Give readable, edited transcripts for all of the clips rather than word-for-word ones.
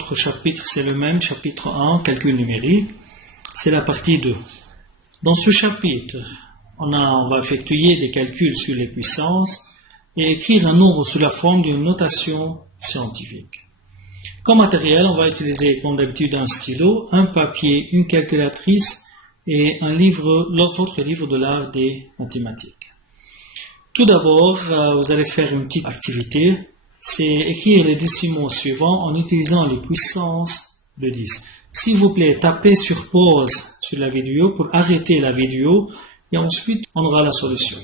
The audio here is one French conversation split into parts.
notre chapitre, c'est le même, chapitre 1, calcul numérique. C'est la partie 2. Dans ce chapitre, on va effectuer des calculs sur les puissances et écrire un nombre sous la forme d'une notation scientifique. Comme matériel, on va utiliser comme d'habitude un stylo, un papier, une calculatrice et un livre, votre livre de l'art des mathématiques. Tout d'abord, vous allez faire une petite activité, c'est écrire les décimaux suivants en utilisant les puissances de 10. S'il vous plaît, tapez sur pause sur la vidéo pour arrêter la vidéo et ensuite on aura la solution.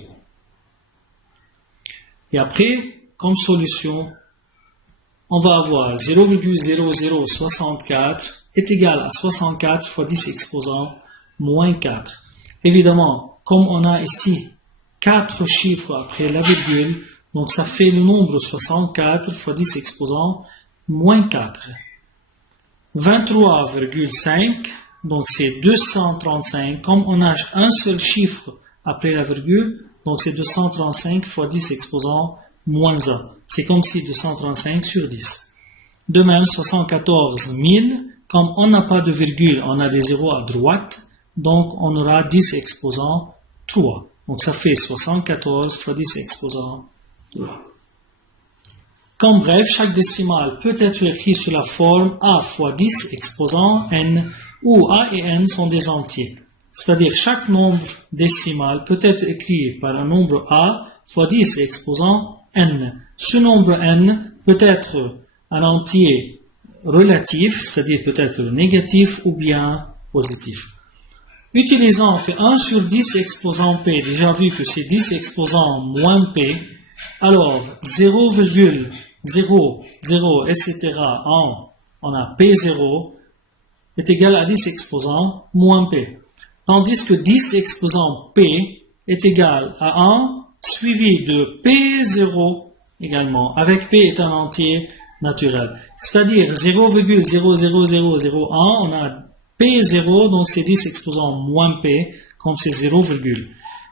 Et après, comme solution, on va avoir 0,0064 est égal à 64 fois 10 exposant moins 4. Évidemment, comme on a ici 4 chiffres après la virgule, donc ça fait le nombre 64 fois 10 exposant moins 4. 23,5, donc c'est 235. Comme on a un seul chiffre après la virgule, donc c'est 235 fois 10 exposant moins 1. C'est comme si 235 sur 10. De même, 74 000, comme on n'a pas de virgule, on a des zéros à droite, donc on aura 10 exposant 3. Donc ça fait 74 fois 10 exposant 3. Comme bref, chaque décimale peut être écrit sous la forme A fois 10 exposant n, où A et n sont des entiers. C'est-à-dire chaque nombre décimal peut être écrit par un nombre A fois 10 exposant n. Ce nombre n peut être un entier relatif, c'est-à-dire peut être négatif ou bien positif. Utilisant que 1 sur 10 exposant P, déjà vu que c'est 10 exposant moins P, alors 0,00, etc. on a P0 est égal à 10 exposant moins P. Tandis que 10 exposant P est égal à 1 suivi de P0 également, avec P est un entier naturel. C'est-à-dire 0,00001, on a P0, donc c'est 10 exposant moins P, comme c'est 0,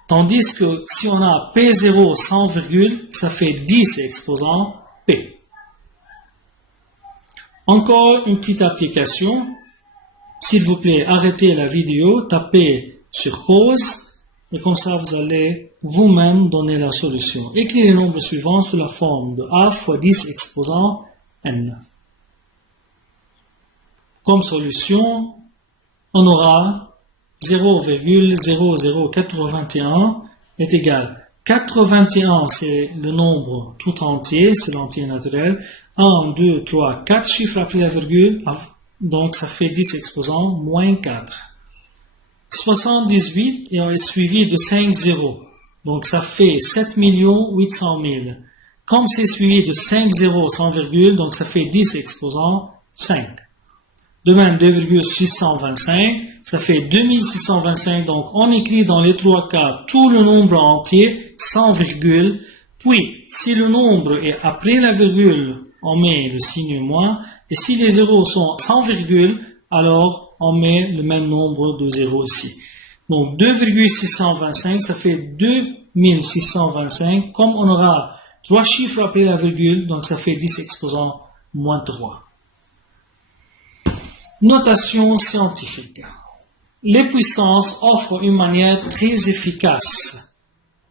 tandis que si on a P0 sans virgule, ça fait 10 exposant P. Encore une petite application. S'il vous plaît, arrêtez la vidéo, tapez sur pause, et comme ça vous allez vous-même donner la solution. Écrivez les nombres suivants sous la forme de A fois 10 exposant n. Comme solution, on aura 0,0081 est égal. 81, c'est le nombre tout entier, c'est l'entier naturel. 1, 2, 3, 4 chiffres après la virgule, donc ça fait 10 exposant moins 4. 78 est suivi de 5 zéros, donc ça fait 7 800 000. Comme c'est suivi de 5 zéros sans virgule, donc ça fait 10 exposant 5. De même, 2,625, ça fait 2625, donc on écrit dans les trois cas tout le nombre entier sans virgule, puis si le nombre est après la virgule, on met le signe moins, et si les zéros sont sans virgule, alors on met le même nombre de zéros ici. Donc 2,625, ça fait 2625, comme on aura 3 chiffres après la virgule, donc ça fait 10 exposant moins 3. Notation scientifique. Les puissances offrent une manière très efficace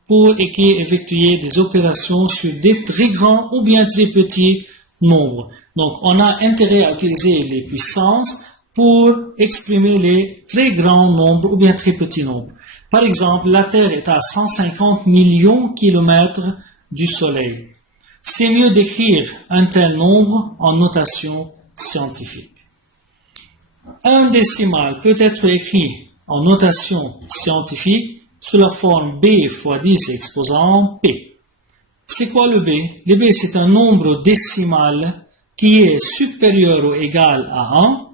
pour effectuer des opérations sur des très grands ou bien très petits nombres. Donc, on a intérêt à utiliser les puissances pour exprimer les très grands nombres ou bien très petits nombres. Par exemple, la Terre est à 150 millions de kilomètres du Soleil. C'est mieux d'écrire un tel nombre en notation scientifique. Un décimal peut être écrit en notation scientifique sous la forme B fois 10 exposant P. C'est quoi le B? Le B, c'est un nombre décimal qui est supérieur ou égal à 1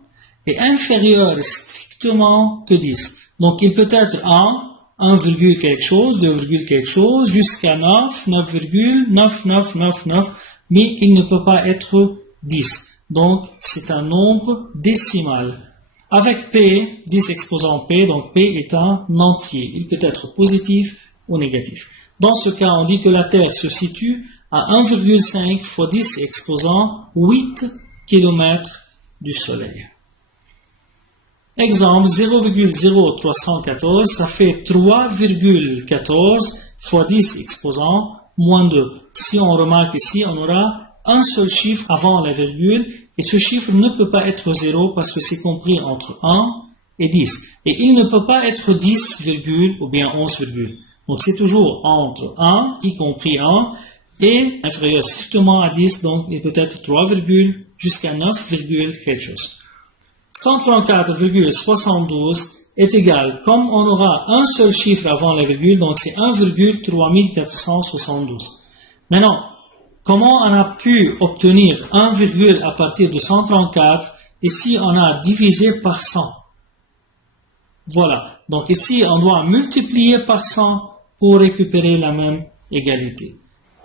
et inférieur strictement que 10. Donc, il peut être 1 virgule quelque chose, 2 virgule quelque chose, jusqu'à 9, 9,9999, mais il ne peut pas être 10. Donc, c'est un nombre décimal. Avec P, 10 exposant P, donc P est un entier. Il peut être positif ou négatif. Dans ce cas, on dit que la Terre se situe à 1,5 fois 10 exposant 8 km du Soleil. Exemple 0,0314, ça fait 3,14 fois 10 exposant moins 2. Si on remarque ici, on aura un seul chiffre avant la virgule et ce chiffre ne peut pas être 0 parce que c'est compris entre 1 et 10. Et il ne peut pas être 10, ou bien 11, donc c'est toujours entre 1, y compris 1, et inférieur strictement à 10, donc il peut être 3, jusqu'à 9, quelque chose. 134,72 est égal, comme on aura un seul chiffre avant la virgule, donc c'est 1,3472. Maintenant, comment on a pu obtenir 1 virgule à partir de 134? Ici, on a divisé par 100. Voilà. Donc ici, on doit multiplier par 100 pour récupérer la même égalité.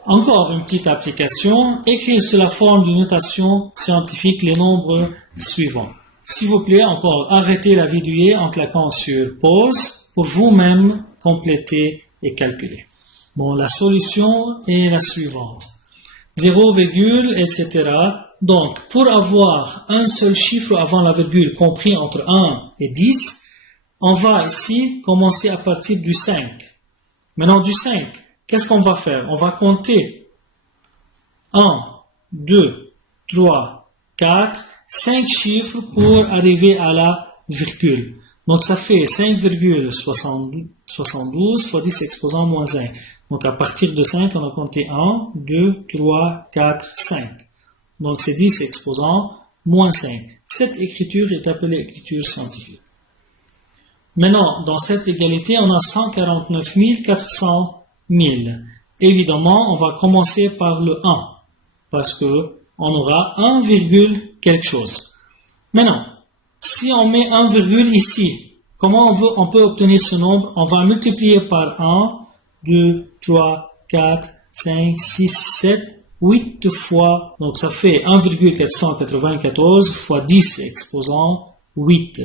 Encore une petite application. Écrire sur la forme d'une notation scientifique les nombres suivants. S'il vous plaît, encore arrêtez la vidéo en cliquant sur pause pour vous-même compléter et calculer. Bon, la solution est la suivante. 0, etc. Donc, pour avoir un seul chiffre avant la virgule compris entre 1 et 10, on va ici commencer à partir du 5. Maintenant, du 5, qu'est-ce qu'on va faire? On va compter 1, 2, 3, 4, 5 chiffres pour arriver à la virgule. Donc, ça fait 5,72 fois 10 exposant moins 1. Donc, à partir de 5, on a compté 1, 2, 3, 4, 5. Donc, c'est 10 exposant moins 5. Cette écriture est appelée écriture scientifique. Maintenant, dans cette égalité, on a 149 400 000. Évidemment, on va commencer par le 1, parce que on aura 1, quelque chose. Maintenant, si on met 1 virgule ici, comment on peut obtenir ce nombre? On va multiplier par 1, 2, 3, 4, 5, 6, 7, 8 fois, donc ça fait 1,494 fois 10 exposant 8.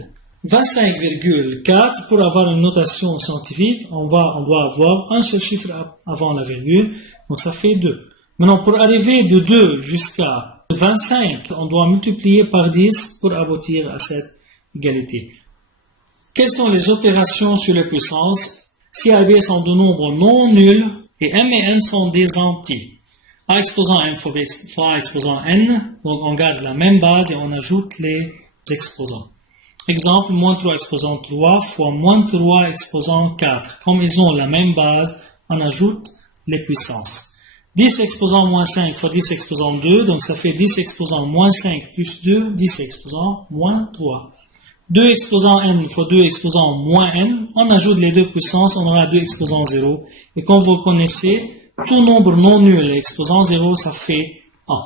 25,4, pour avoir une notation scientifique, on doit avoir un seul chiffre avant la virgule, donc ça fait 2. Maintenant, pour arriver de 2 jusqu'à 25, on doit multiplier par 10 pour aboutir à cette égalité. Quelles sont les opérations sur les puissances? Si A et B sont de nombres non nuls et M et N sont des entiers. A exposant M fois A exposant N, donc on garde la même base et on ajoute les exposants. Exemple, moins 3 exposant 3 fois moins 3 exposant 4. Comme ils ont la même base, on ajoute les puissances. 10 exposant moins 5 fois 10 exposant 2, donc ça fait 10 exposant moins 5 plus 2, 10 exposant moins 3. 2 exposant n fois 2 exposant moins n, on ajoute les deux puissances, on aura 2 exposant 0. Et comme vous connaissez, tout nombre non nul exposant 0, ça fait 1.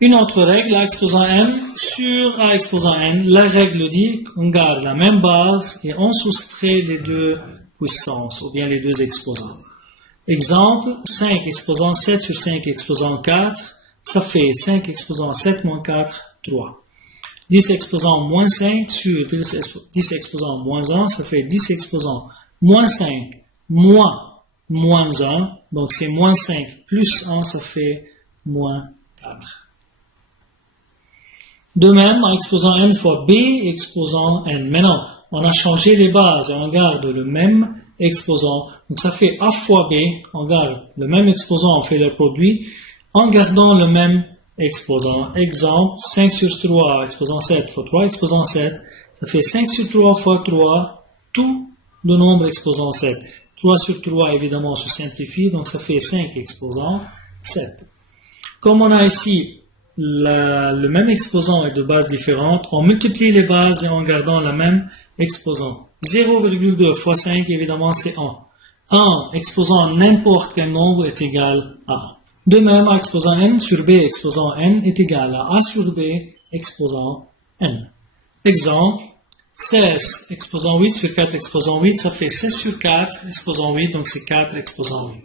Une autre règle, A exposant m sur A exposant n, la règle dit qu'on garde la même base et on soustrait les deux puissances, ou bien les deux exposants. Exemple, 5 exposant 7 sur 5 exposant 4, ça fait 5 exposant 7 moins 4, 3. 10 exposant moins 5 sur 10 exposant moins 1, ça fait 10 exposant moins 5 moins 1, donc c'est moins 5 plus 1, ça fait moins 4. De même, en exposant n fois b exposant n. Maintenant, on a changé les bases et on garde le même exposant. Donc ça fait a fois b, on garde le même exposant, on fait le produit, en gardant le même exposant. Exemple, 5 sur 3 exposant 7 fois 3 exposant 7, ça fait 5 sur 3 fois 3, tout le nombre exposant 7. 3 sur 3, évidemment, se simplifie, donc ça fait 5 exposant 7. Comme on a ici le même exposant et de bases différentes, on multiplie les bases et en gardant la même exposant. 0,2 fois 5, évidemment, c'est 1. 1 exposant n'importe quel nombre est égal à 1. De même, A exposant n sur B exposant n est égal à A sur B exposant n. Exemple, 16 exposant 8 sur 4 exposant 8, ça fait 16 sur 4 exposant 8, donc c'est 4 exposant 8.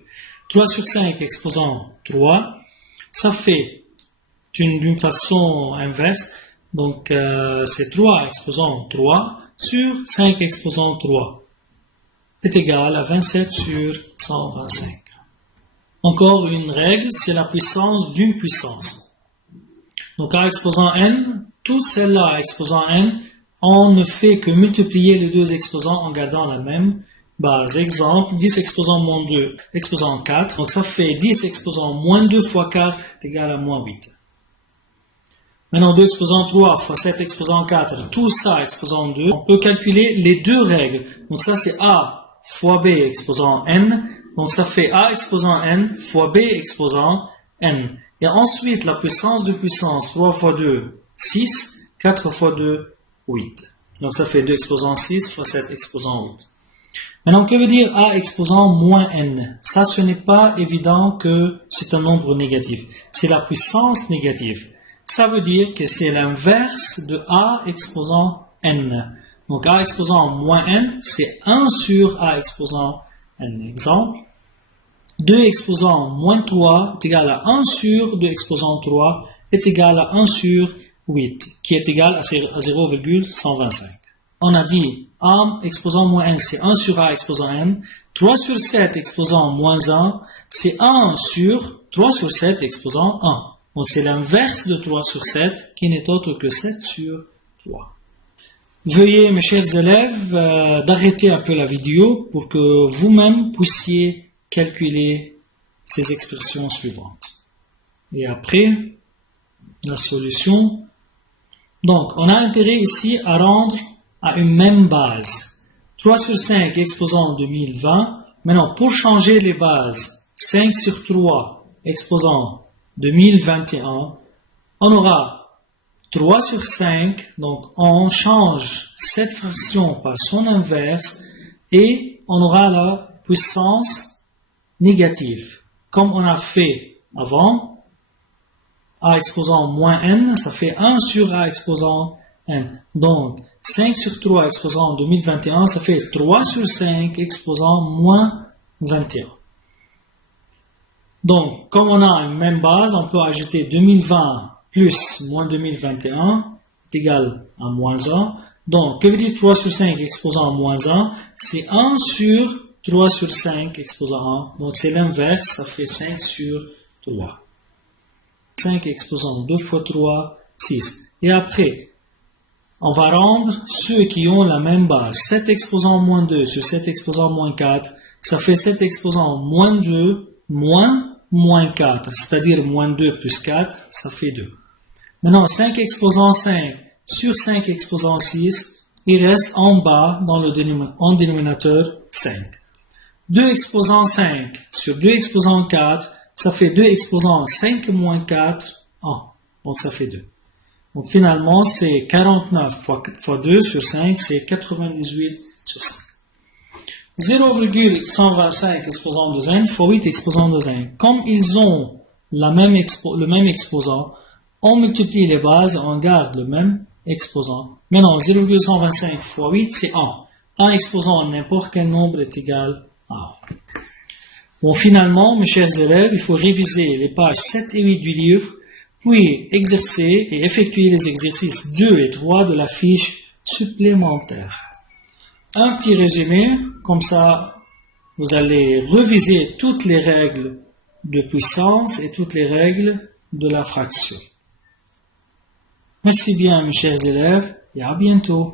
3 sur 5 exposant 3, ça fait d'une façon inverse, donc c'est 3 exposant 3 sur 5 exposant 3 est égal à 27 sur 125. Encore une règle, c'est la puissance d'une puissance. Donc A exposant n, toutes celles-là à exposant n, on ne fait que multiplier les deux exposants en gardant la même base. Exemple, 10 exposant moins 2 exposant 4. Donc ça fait 10 exposant moins 2 fois 4 est égal à moins 8. Maintenant, 2 exposant 3 fois 7 exposant 4, tout ça exposant 2. On peut calculer les deux règles. Donc ça c'est A fois B exposant n. Donc ça fait A exposant n fois B exposant n. Et ensuite, la puissance de puissance, 3 fois 2, 6, 4 fois 2, 8. Donc ça fait 2 exposant 6 fois 7 exposant 8. Maintenant, que veut dire A exposant moins n? Ça, ce n'est pas évident que c'est un nombre négatif. C'est la puissance négative. Ça veut dire que c'est l'inverse de A exposant n. Donc A exposant moins n, c'est 1 sur A exposant n. Exemple, 2 exposant moins 3 est égal à 1 sur 2 exposant 3 est égal à 1 sur 8, qui est égal à 0,125. On a dit A exposant moins n, c'est 1 sur A exposant n. 3 sur 7 exposant moins 1, c'est 1 sur 3 sur 7 exposant 1. Donc c'est l'inverse de 3 sur 7, qui n'est autre que 7 sur 3. Veuillez, mes chers élèves, d'arrêter un peu la vidéo pour que vous-même puissiez calculer ces expressions suivantes. Et après, la solution. Donc, on a intérêt ici à rendre à une même base. 3 sur 5 exposant 2020. Maintenant, pour changer les bases, 5 sur 3 exposant 2021, on aura 3 sur 5, donc on change cette fraction par son inverse et on aura la puissance négative. Comme on a fait avant, A exposant moins n, ça fait 1 sur A exposant n. Donc 5 sur 3 exposant 2021, ça fait 3 sur 5 exposant moins 21. Donc, comme on a une même base, on peut ajouter 2020 plus moins 2021 est égal à moins 1. Donc, que veut dire 3 sur 5 exposant moins 1? C'est 1 sur 3 sur 5 exposant 1. Donc, c'est l'inverse, ça fait 5 sur 3. 5 exposant 2 fois 3, 6. Et après, on va rendre ceux qui ont la même base. 7 exposant moins 2 sur 7 exposant moins 4, ça fait 7 exposant moins 2 moins 4, c'est-à-dire moins 2 plus 4, ça fait 2. Maintenant, 5 exposant 5 sur 5 exposant 6, il reste en bas dans le dénominateur 5. 2 exposant 5 sur 2 exposant 4, ça fait 2 exposant 5 moins 4, 1. Donc ça fait 2. Donc finalement, c'est 49 fois 2 sur 5, c'est 98 sur 5. 0,125 exposant 2n fois 8 exposant 2n. Comme ils ont le même exposant, on multiplie les bases, on garde le même exposant. Maintenant, 0,125 fois 8, c'est 1. 1 exposant n'importe quel nombre est égal à 1. Bon, finalement, mes chers élèves, il faut réviser les pages 7 et 8 du livre, puis exercer et effectuer les exercices 2 et 3 de la fiche supplémentaire. Un petit résumé, comme ça, vous allez reviser toutes les règles de puissance et toutes les règles de la fraction. Merci bien, mes chers élèves, et à bientôt.